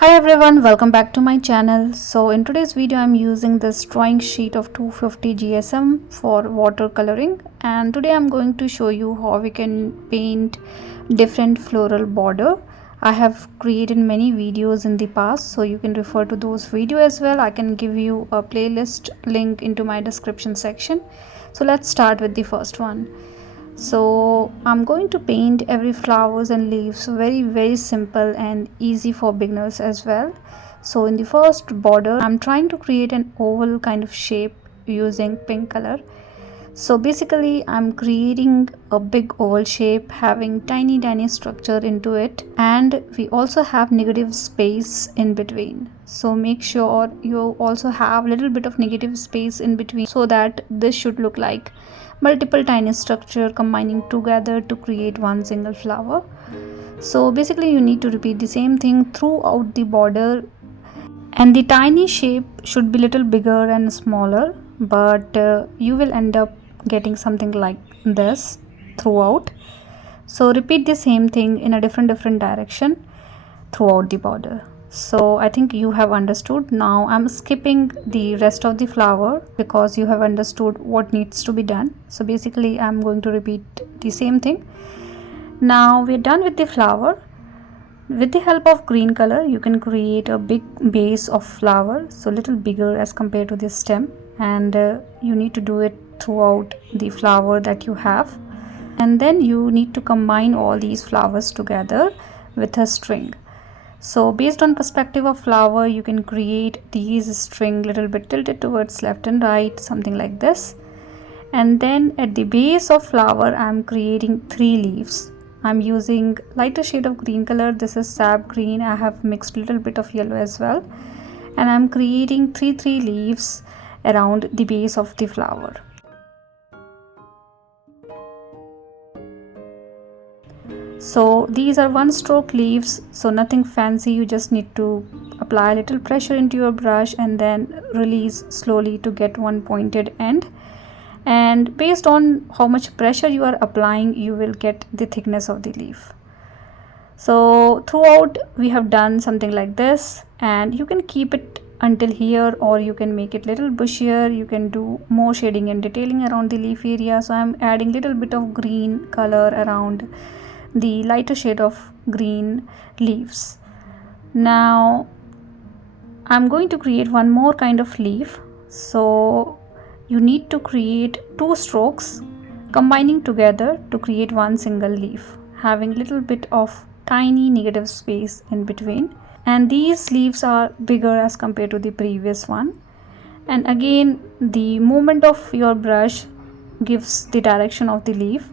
Hi everyone, welcome back to my channel. So in today's video I'm using this drawing sheet of 250 GSM for watercoloring, and today I'm going to show you how we can paint different floral border. I have created many videos in the past, so you can refer to those videos as well. I can give you a playlist link into my description section. So let's start with the first one. So I'm going to paint every flowers and leaves, very simple and easy for beginners as well. So in the first border I'm trying to create an oval kind of shape using pink color. So basically I'm creating a big oval shape having tiny structure into it, and we also have negative space in between. So make sure you also have little bit of negative space in between, so that this should look like multiple tiny structure combining together to create one single flower. So basically you need to repeat the same thing throughout the border, and the tiny shape should be little bigger and smaller, but you will end up getting something like this throughout. So repeat the same thing in a different direction throughout the border. So I think you have understood. Now I'm skipping the rest of the flower because you have understood what needs to be done. So basically I'm going to repeat the same thing. Now we're done with the flower. With the help of green color you can create a big base of flower, so little bigger as compared to the stem, and you need to do it throughout the flower that you have. And then you need to combine all these flowers together with a string. So based on perspective of flower you can create these string little bit tilted towards left and right, something like this. And then at the base of flower I'm creating 3 leaves. I'm using lighter shade of green color. This is sap green. I have mixed little bit of yellow as well, and I'm creating three leaves around the base of the flower. So these are 1-stroke leaves, so nothing fancy. You just need to apply a little pressure into your brush and then release slowly to get one pointed end. And based on how much pressure you are applying you will get the thickness of the leaf. So throughout we have done something like this, and you can keep it until here, or you can make it little bushier. You can do more shading and detailing around the leaf area. So I'm adding little bit of green color around the lighter shade of green leaves. Now I'm going to create one more kind of leaf. So you need to create 2 strokes combining together to create one single leaf, having little bit of tiny negative space in between. And these leaves are bigger as compared to the previous one. And again the movement of your brush gives the direction of the leaf,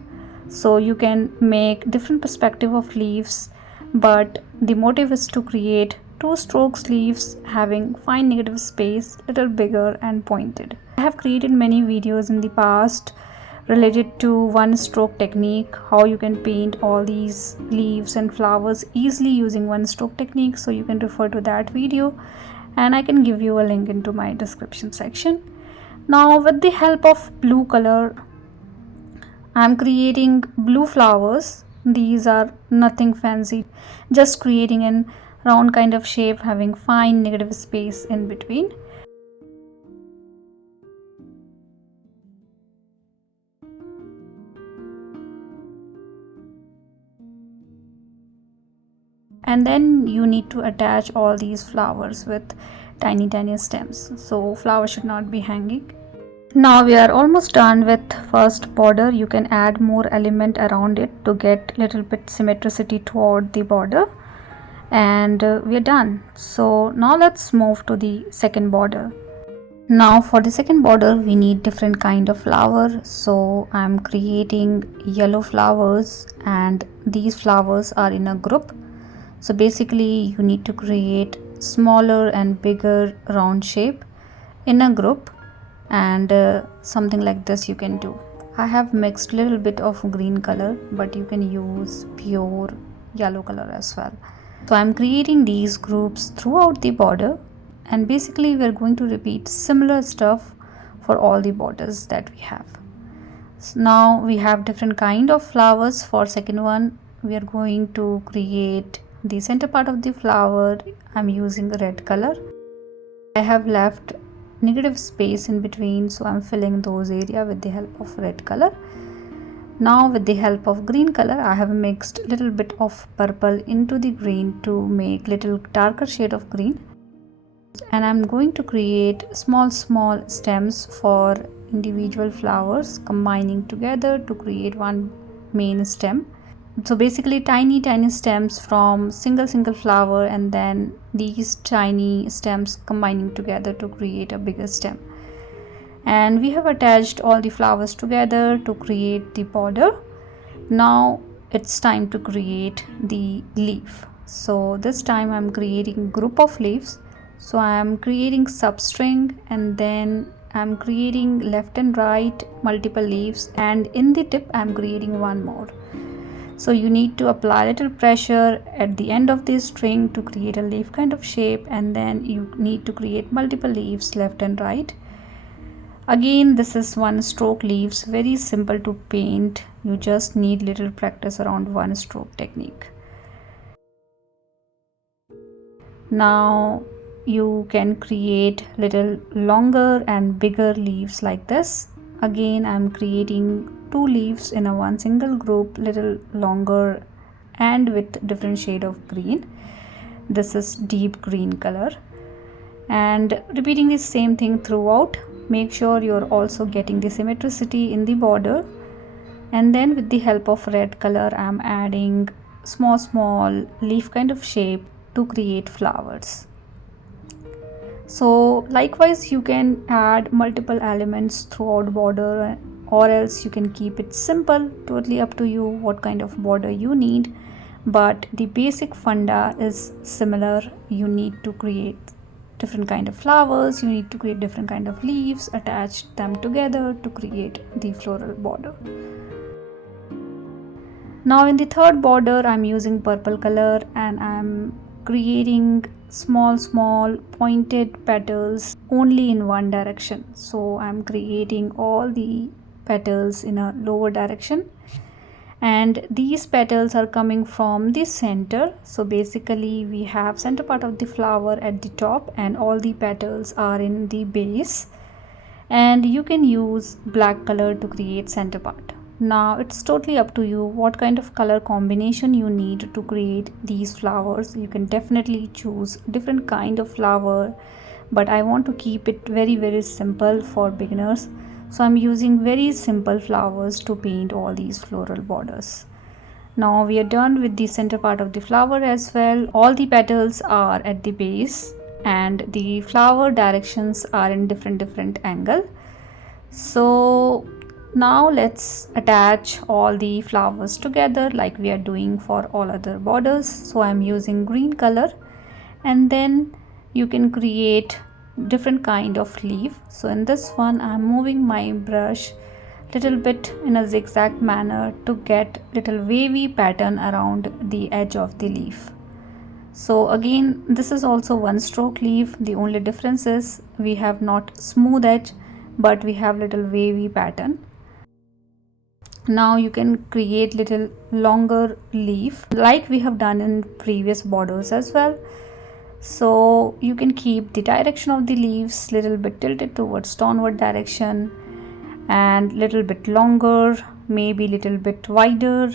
so you can make different perspective of leaves, but the motive is to create 2 strokes leaves having fine negative space, little bigger and pointed. I have created many videos in the past related to 1-stroke technique, how you can paint all these leaves and flowers easily using 1-stroke technique. So you can refer to that video, and I can give you a link into my description section. Now with the help of blue color I'm creating blue flowers. These are nothing fancy, just creating an round kind of shape having fine negative space in between. And then you need to attach all these flowers with tiny stems, so flower should not be hanging. Now we are almost done with first border. You can add more element around it to get little bit symmetricity toward the border, and we are done. So now let's move to the second border. Now for the second border we need different kind of flower. So I'm creating yellow flowers, and these flowers are in a group. So basically you need to create smaller and bigger round shape in a group, and something like this you can do. I have mixed little bit of green color, but you can use pure yellow color as well. So I'm creating these groups throughout the border, and basically we're going to repeat similar stuff for all the borders that we have. So now we have different kind of flowers. For second one we are going to create the center part of the flower, I'm using red color. I have left negative space in between, so I'm filling those area with the help of red color. Now with the help of green color, I have mixed little bit of purple into the green to make little darker shade of green. And I'm going to create small stems for individual flowers, combining together to create one main stem. So basically tiny stems from single flower, and then these tiny stems combining together to create a bigger stem. And we have attached all the flowers together to create the border. Now it's time to create the leaf. So this time I'm creating group of leaves. So I'm creating substring, and then I'm creating left and right multiple leaves, and in the tip I'm creating one more. So you need to apply little pressure at the end of this string to create a leaf kind of shape, and then you need to create multiple leaves left and right. Again, this is one stroke leaves, very simple to paint. You just need little practice around one stroke technique. Now you can create little longer and bigger leaves like this. Again, I'm creating two leaves in a one single group, little longer and with different shade of green. This is deep green color, and repeating the same thing throughout. Make sure you're also getting the symmetricity in the border. And then with the help of red color, I'm adding small leaf kind of shape to create flowers. So likewise, you can add multiple elements throughout border, or else you can keep it simple. Totally up to you what kind of border you need, but the basic funda is similar. You need to create different kind of flowers, you need to create different kind of leaves, attach them together to create the floral border. Now in the third border, I'm using purple color, and I'm creating small pointed petals only in one direction. So I'm creating all the petals in a lower direction, and these petals are coming from the center. So basically we have center part of the flower at the top, and all the petals are in the base, and you can use black color to create center part. Now it's totally up to you what kind of color combination you need to create these flowers. You can definitely choose different kind of flower, but I want to keep it very simple for beginners. So I'm using very simple flowers to paint all these floral borders. Now we are done with the center part of the flower as well. All the petals are at the base, and the flower directions are in different angle. So now let's attach all the flowers together like we are doing for all other borders. So I'm using green color, and then you can create different kind of leaf. So in this one, I'm moving my brush little bit in a zigzag manner to get little wavy pattern around the edge of the leaf. So again, this is also one stroke leaf. The only difference is we have not smooth edge, but we have little wavy pattern. Now you can create little longer leaf like we have done in previous borders as well. So you can keep the direction of the leaves little bit tilted towards downward direction, and little bit longer, maybe little bit wider.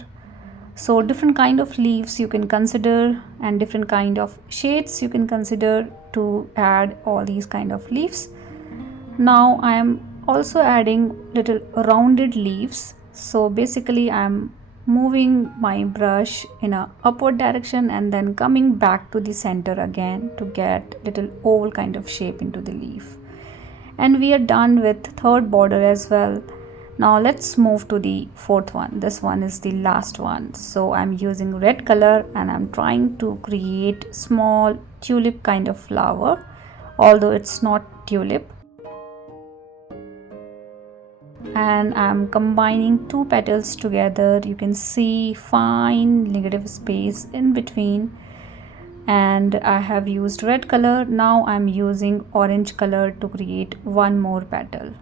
So different kind of leaves you can consider, and different kind of shades you can consider to add all these kind of leaves. Now I am also adding little rounded leaves. So basically I'm moving my brush in a upward direction and then coming back to the center again to get little oval kind of shape into the leaf. And we are done with third border as well. Now let's move to the fourth one. This one is the last one. So I'm using red color, and I'm trying to create small tulip kind of flower, although it's not tulip. And I'm combining two petals together. You can see fine negative space in between, and I have used red color. Now I'm using orange color to create one more petal.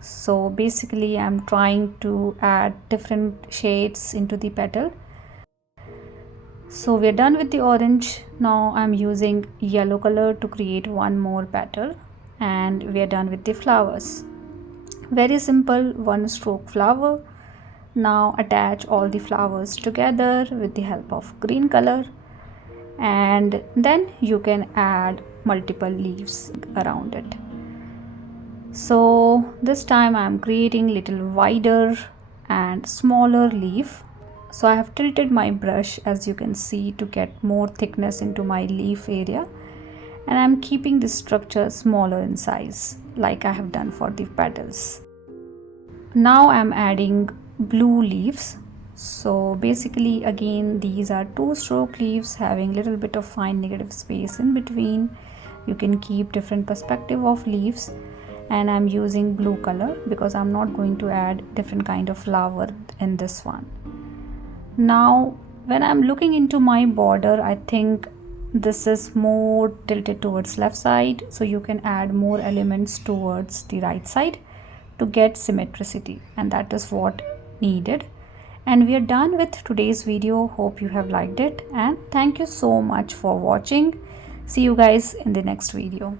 So basically I'm trying to add different shades into the petal. So we're done with the orange. Now I'm using yellow color to create one more petal, and we're done with the flowers. Very simple one stroke flower. Now attach all the flowers together with the help of green color, and then you can add multiple leaves around it. So this time I am creating little wider and smaller leaf. So I have tilted my brush, as you can see, to get more thickness into my leaf area, and I'm keeping the structure smaller in size like I have done for the petals. Now I'm adding blue leaves. So basically again these are two stroke leaves having little bit of fine negative space in between. You can keep different perspective of leaves, and I'm using blue color because I'm not going to add different kind of flower in this one. Now when I'm looking into my border, I think this is more tilted towards left side, so you can add more elements towards the right side to get symmetricity, and that is what needed. And we are done with today's video. Hope you have liked it, and thank you so much for watching. See you guys in the next video.